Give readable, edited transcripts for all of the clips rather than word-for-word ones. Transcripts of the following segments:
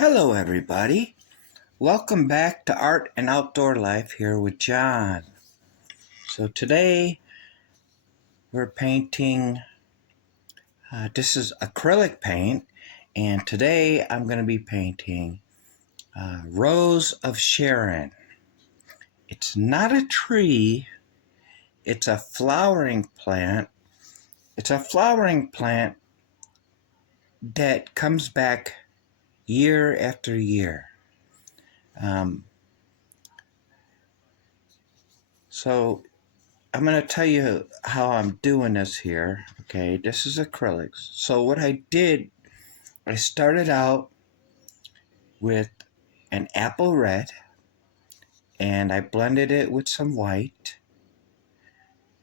Hello, everybody. Welcome back to Art and Outdoor Life here with John. So today we're painting, this is acrylic paint, and today I'm going to be painting Rose of Sharon. It's not a tree, it's a flowering plant. It's a flowering plant that comes back year after year. So I'm going to tell you how I'm doing this here. Okay, this is acrylics. So what I did, I started out with an apple red and I blended it with some white.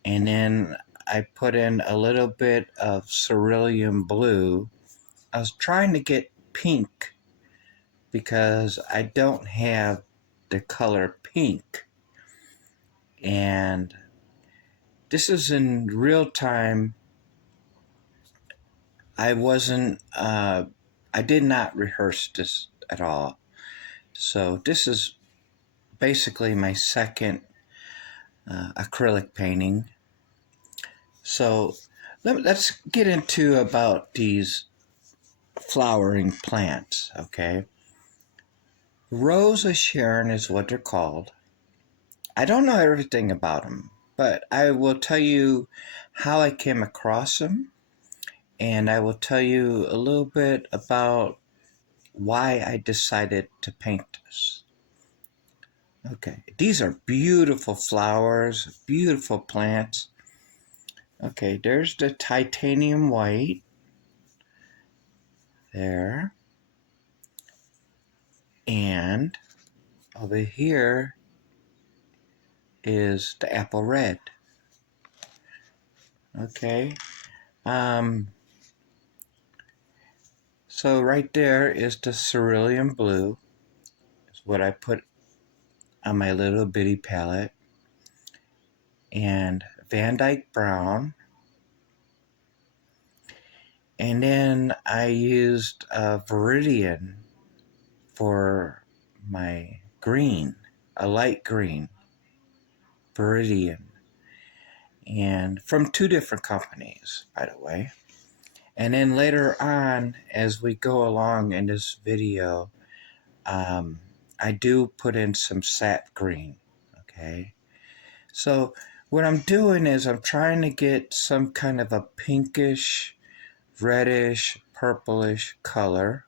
And then I put in a little bit of cerulean blue. I was trying to get pink because I don't have the color pink. And this is in real time. I did not rehearse this at all. So this is basically my second acrylic painting. So let's get into about these flowering plants, okay? Rose of Sharon is what they're called. I don't know everything about them, but I will tell you how I came across them, and I will tell you a little bit about why I decided to paint this. Okay, these are beautiful flowers, beautiful plants. Okay, there's the titanium white. There. And over here is the apple red. Okay. So right there is the cerulean blue. Is what I put on my little bitty palette. And Van Dyke brown. And then I used Viridian for my green, a light green, Viridian. And from two different companies, by the way. And then later on, as we go along in this video, I do put in some sap green, okay? So what I'm doing is I'm trying to get some kind of a pinkish, reddish, purplish color.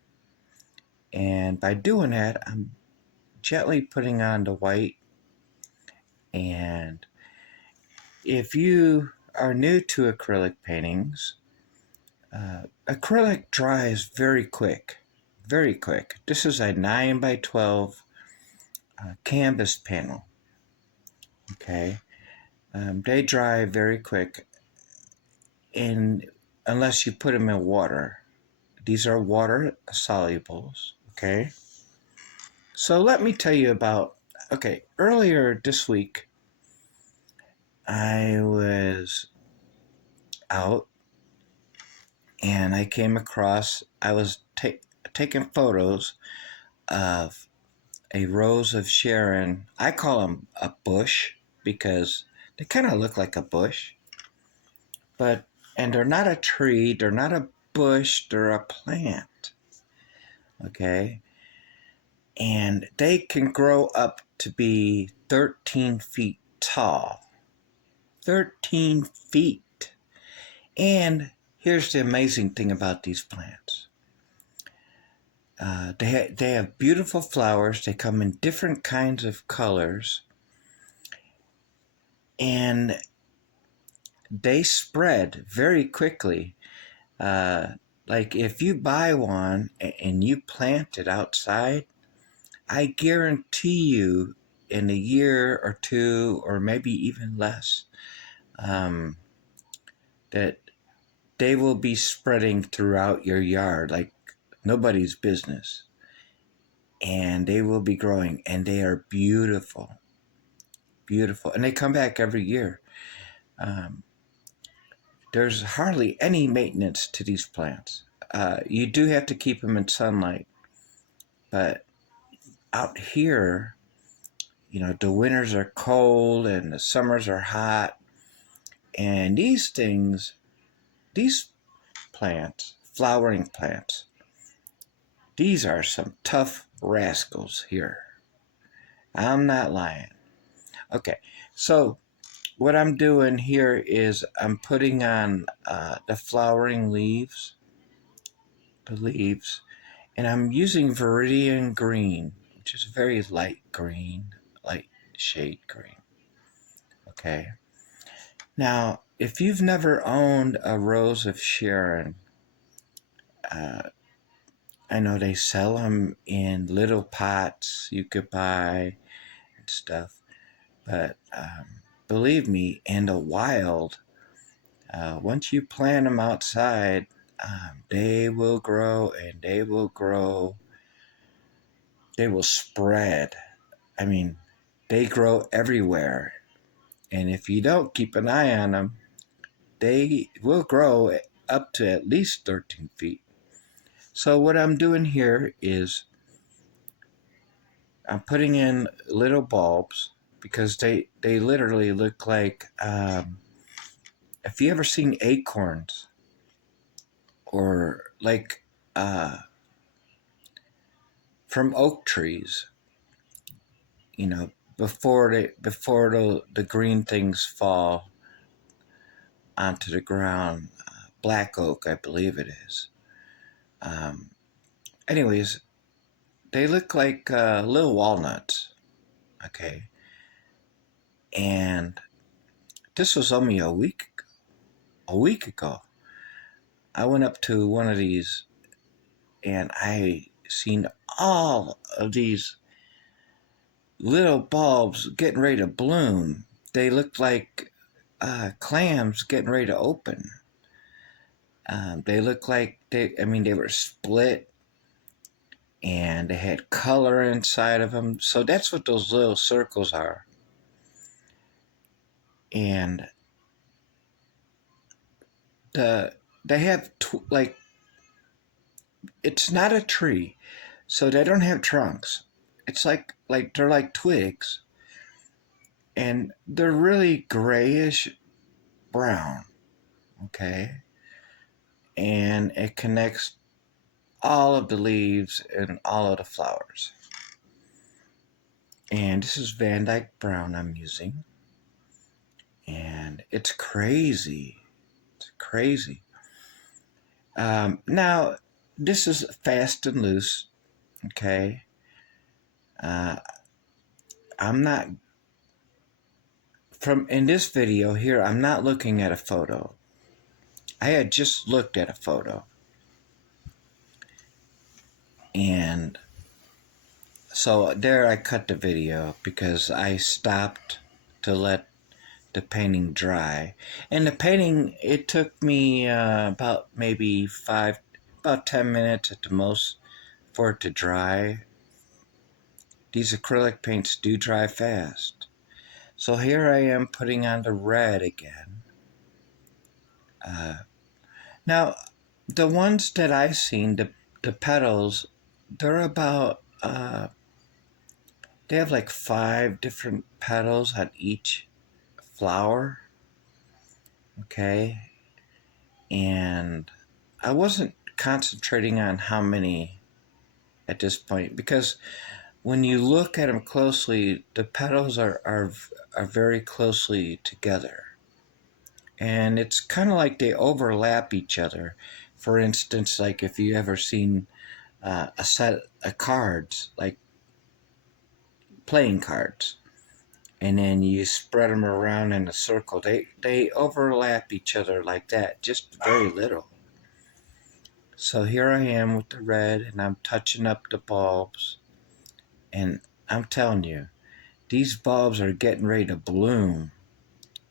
And by doing that, I'm gently putting on the white. And if you are new to acrylic paintings, acrylic dries very quick, very quick. This is a 9 by 12 canvas panel. Okay, they dry very quick, and unless you put them in water. These are water solubles. Okay, so let me tell you about. Okay, earlier this week, I was out and I came across. I was taking photos of a Rose of Sharon. I call them a bush because they kind of look like a bush. And they're not a tree, they're not a bush, they're a plant. Okay? And they can grow up to be 13 feet tall. 13 feet. And here's the amazing thing about these plants. They have beautiful flowers. They come in different kinds of colors. And they spread very quickly. Like if you buy one and you plant it outside, I guarantee you in a year or two, or maybe even less, that they will be spreading throughout your yard like nobody's business. And they will be growing, and they are beautiful. Beautiful. And they come back every year. There's hardly any maintenance to these plants. You do have to keep them in sunlight. But out here, you know, the winters are cold and the summers are hot. And these things, these plants, flowering plants, these are some tough rascals here. I'm not lying. Okay, so what I'm doing here is I'm putting on the flowering leaves, and I'm using Viridian green, which is very light green, light shade green. Okay. Now, if you've never owned a Rose of Sharon, I know they sell them in little pots you could buy and stuff, but believe me, in the wild, once you plant them outside, they will grow and they will grow. They will spread. I mean, they grow everywhere. And if you don't keep an eye on them, they will grow up to at least 13 feet. So what I'm doing here is I'm putting in little bulbs because they literally look like, if you ever seen acorns or like from oak trees, you know, before the green things fall onto the ground, black oak, I believe it is. Anyways, they look like little walnuts. Okay, and this was only a week ago. I went up to one of these and I seen all of these little bulbs getting ready to bloom. They looked like clams getting ready to open. They looked like they were split and they had color inside of them. So that's what those little circles are. And they have like, it's not a tree, so they don't have trunks. It's like they're like twigs, and they're really grayish brown. Okay, and it connects all of the leaves and all of the flowers. And this is Van Dyke Brown I'm using, and it's crazy. It's crazy. Now, this is fast and loose. Okay. I'm not, in this video here, I'm not looking at a photo. I had just looked at a photo. And so there I cut the video because I stopped to let the painting dry. And the painting, it took me about 10 minutes at the most for it to dry. These acrylic paints do dry fast. So here I am putting on the red again. Now, the ones that I've seen, the petals, they're about, they have like 5 different petals on each flower. Okay. And I wasn't concentrating on how many at this point, because when you look at them closely, the petals are very closely together. And it's kind of like they overlap each other. For instance, like if you ever seen a set of cards, like playing cards, and then you spread them around in a circle, they overlap each other like that, just very little. So here I am with the red, and I'm touching up the bulbs, and I'm telling you, these bulbs are getting ready to bloom.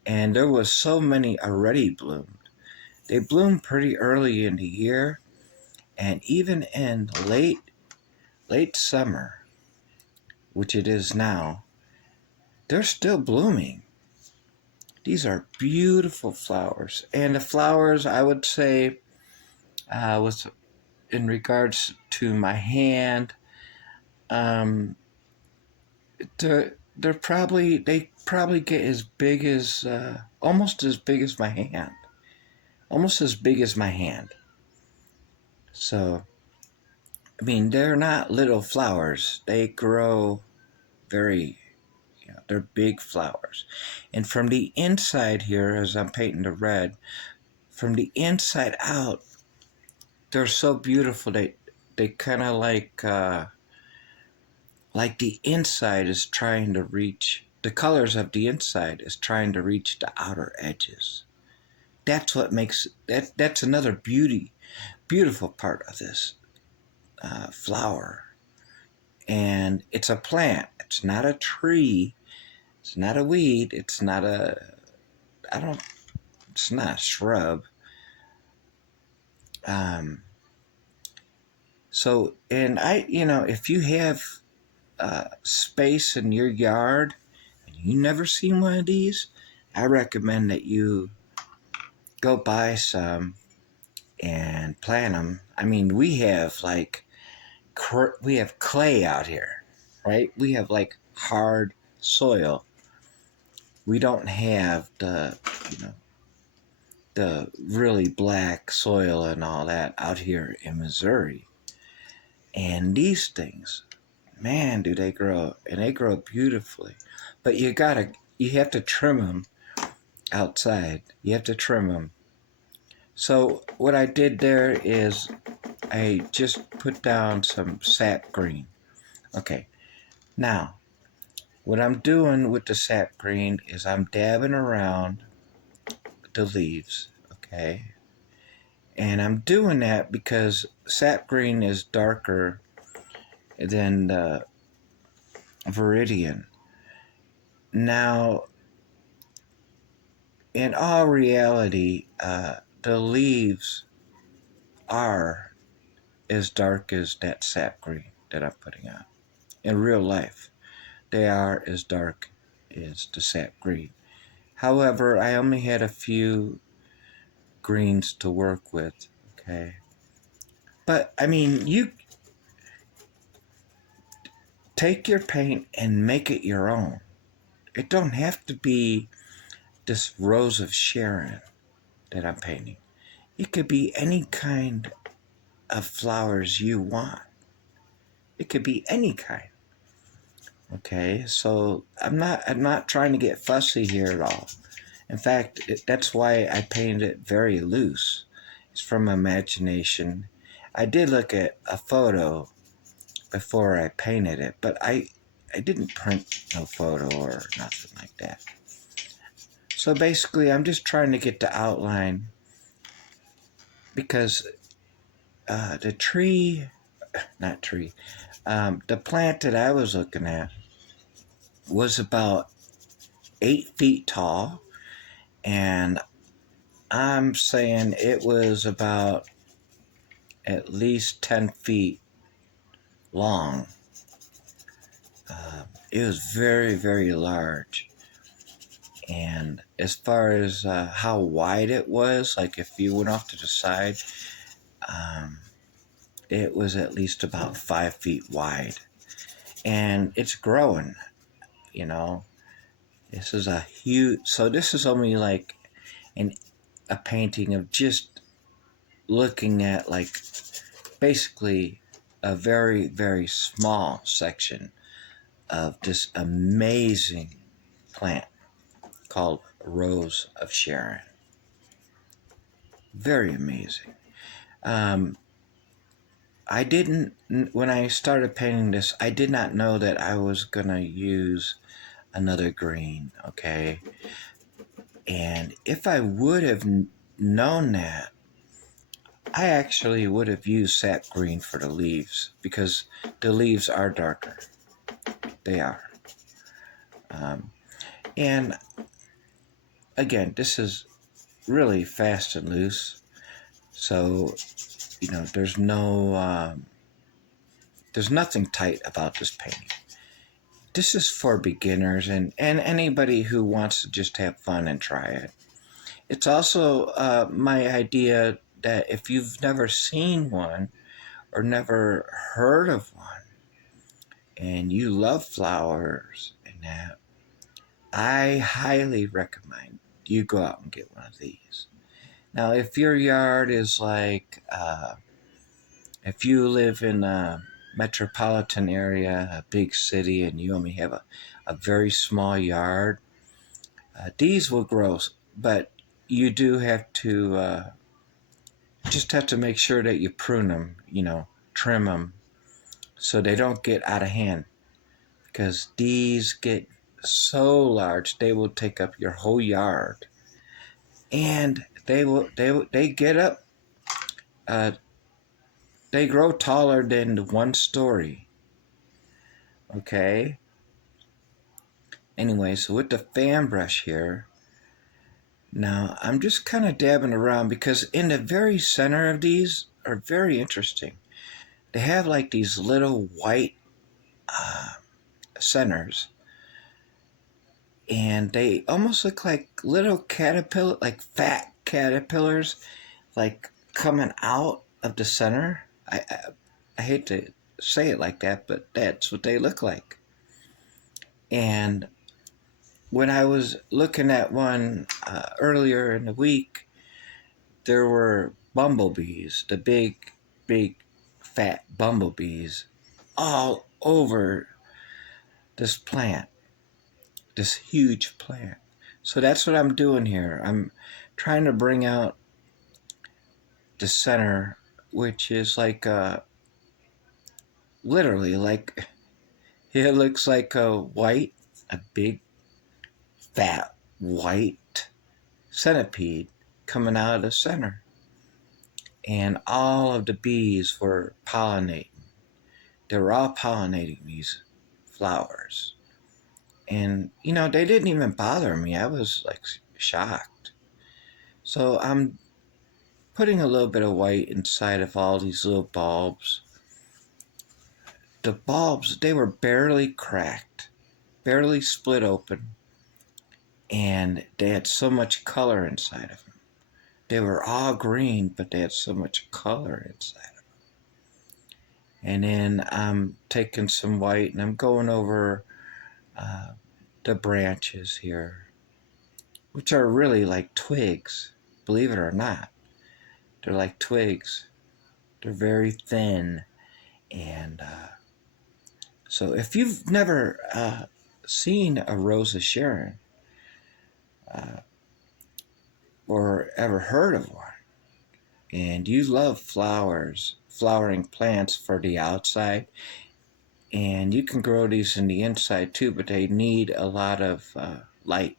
And there was so many already bloomed. They bloom pretty early in the year, and even in late summer, which it is now, they're still blooming. These are beautiful flowers. And the flowers, I would say, in regards to my hand, Um, they probably get as big as almost as big as my hand, almost as big as my hand. So I mean, they're not little flowers. They grow very, they're big flowers. And from the inside here, as I'm painting the red, from the inside out, they're so beautiful. They kind of like the inside is trying to reach, the colors of the inside is trying to reach the outer edges. That's what makes that's another beautiful part of this flower. And it's a plant. It's not a tree. It's not a weed. It's not it's not a shrub. Um, and if you have space in your yard and you never seen one of these, I recommend that you go buy some and plant them. I mean, we have we have clay out here, right? We have like hard soil. We don't have the really black soil and all that out here in Missouri. And these things, man, do they grow, and they grow beautifully. But you have to trim them outside. You have to trim them. So what I did there is I just put down some sap green. Okay, now what I'm doing with the sap green is I'm dabbing around the leaves, okay? And I'm doing that because sap green is darker than the viridian. Now, in all reality, the leaves are as dark as that sap green that I'm putting on. In real life, they are as dark as the sap green. However, I only had a few greens to work with, okay? But, I mean, you take your paint and make it your own. It don't have to be this Rose of Sharon that I'm painting. It could be any kind of flowers you want. It could be any kind. Okay, so I'm not trying to get fussy here at all. In fact, that's why I painted it very loose. It's from imagination. I did look at a photo before I painted it, but I didn't print no photo or nothing like that. So basically, I'm just trying to get the outline because the plant that I was looking at was about 8 feet tall, and I'm saying it was about at least 10 feet long. It was very, very large. And as far as how wide it was, like if you went off to the side, it was at least about 5 feet wide. And it's growing, you know. This is a huge, so this is only like a painting of just looking at like basically a very, very small section of this amazing plant called Rose of Sharon. Very amazing. I didn't, when I started painting this, I did not know that I was going to use another green, okay? And if I would have known that, I actually would have used sap green for the leaves because the leaves are darker. They are. And again, this is really fast and loose. So, there's nothing tight about this painting. This is for beginners and anybody who wants to just have fun and try it. It's also my idea that if you've never seen one or never heard of one, and you love flowers and that, I highly recommend you go out and get one of these. Now, if your yard is like, if you live in a metropolitan area, a big city, and you only have a very small yard, these will grow, but you do have to just have to make sure that you prune them, trim them so they don't get out of hand, because these get so large they will take up your whole yard, and they get up, uh, they grow taller than 1 story. Okay. Anyway, so with the fan brush here, now I'm just kind of dabbing around, because in the very center of these are very interesting. They have like these little white centers, and they almost look like little caterpillar, like fat caterpillars, like coming out of the center. I hate to say it like that, but that's what they look like. And when I was looking at one earlier in the week, there were bumblebees, the big, fat bumblebees, all over this plant, this huge plant. So that's what I'm doing here. I'm trying to bring out the center, which is like literally like, it looks like a big, fat, white centipede coming out of the center. And all of the bees were pollinating. They were all pollinating these flowers. And, they didn't even bother me. I was like shocked. So I'm putting a little bit of white inside of all these little bulbs. The bulbs, they were barely cracked, barely split open, and they had so much color inside of them. They were all green, but they had so much color inside of them. And then I'm taking some white and I'm going over the branches here, which are really like twigs, believe it or not. They're like twigs. They're very thin. And so if you've never seen a Rose of Sharon or ever heard of one, and you love flowers, flowering plants for the outside, and you can grow these in the inside too, but they need a lot of light,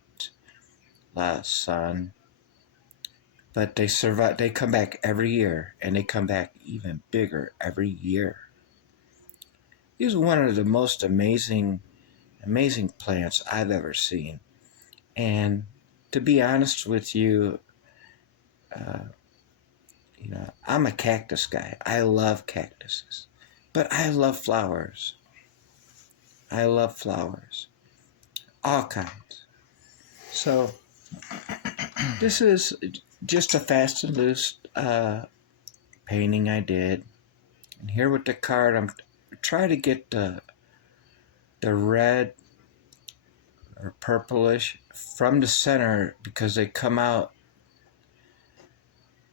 a lot of sun. But they survive. They come back every year, and they come back even bigger every year. These are one of the most amazing plants I've ever seen. And to be honest with you, I'm a cactus guy. I love cactuses, but I love flowers. I love flowers, all kinds. So this is just a fast and loose painting I did. And here with the card, I'm trying to get the red or purplish from the center, because they come out.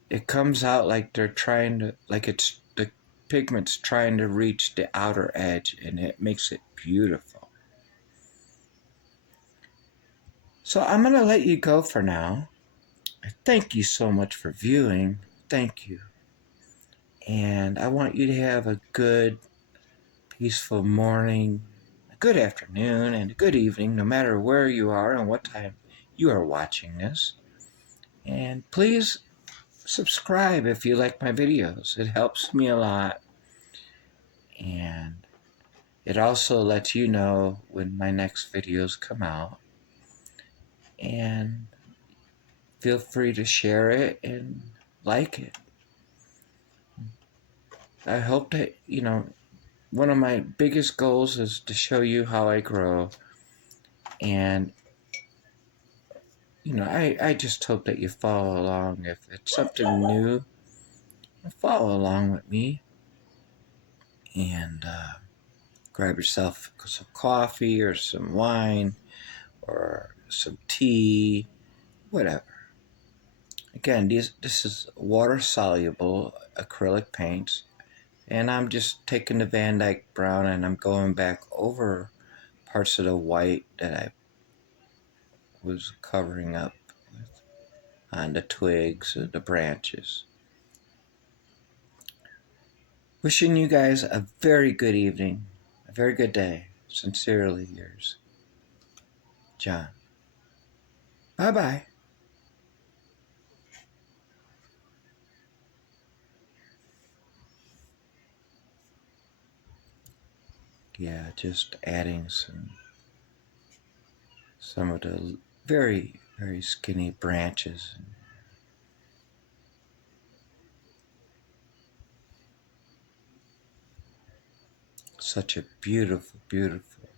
It comes out like they're trying to, like it's the pigment's trying to reach the outer edge, and it makes it beautiful. So I'm going to let you go for now. Thank you so much for viewing. Thank you. And I want you to have a good, peaceful morning, a good afternoon, and a good evening, no matter where you are and what time you are watching this. And please subscribe if you like my videos. It helps me a lot. And it also lets you know when my next videos come out. And feel free to share it and like it. I hope that, one of my biggest goals is to show you how I grow. And, I just hope that you follow along. If it's something new, follow along with me. And grab yourself some coffee or some wine or some tea, whatever. Again, this is water-soluble acrylic paints, and I'm just taking the Van Dyke brown and I'm going back over parts of the white that I was covering up with on the twigs, the branches. Wishing you guys a very good evening, a very good day. Sincerely yours, John. Bye-bye. Yeah, just adding some of the very, very skinny branches. Such a beautiful, beautiful,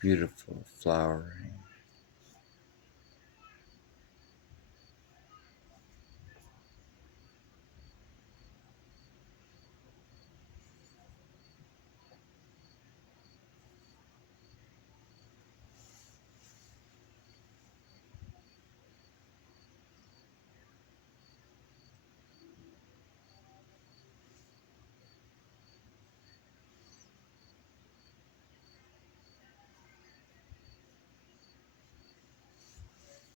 beautiful flower.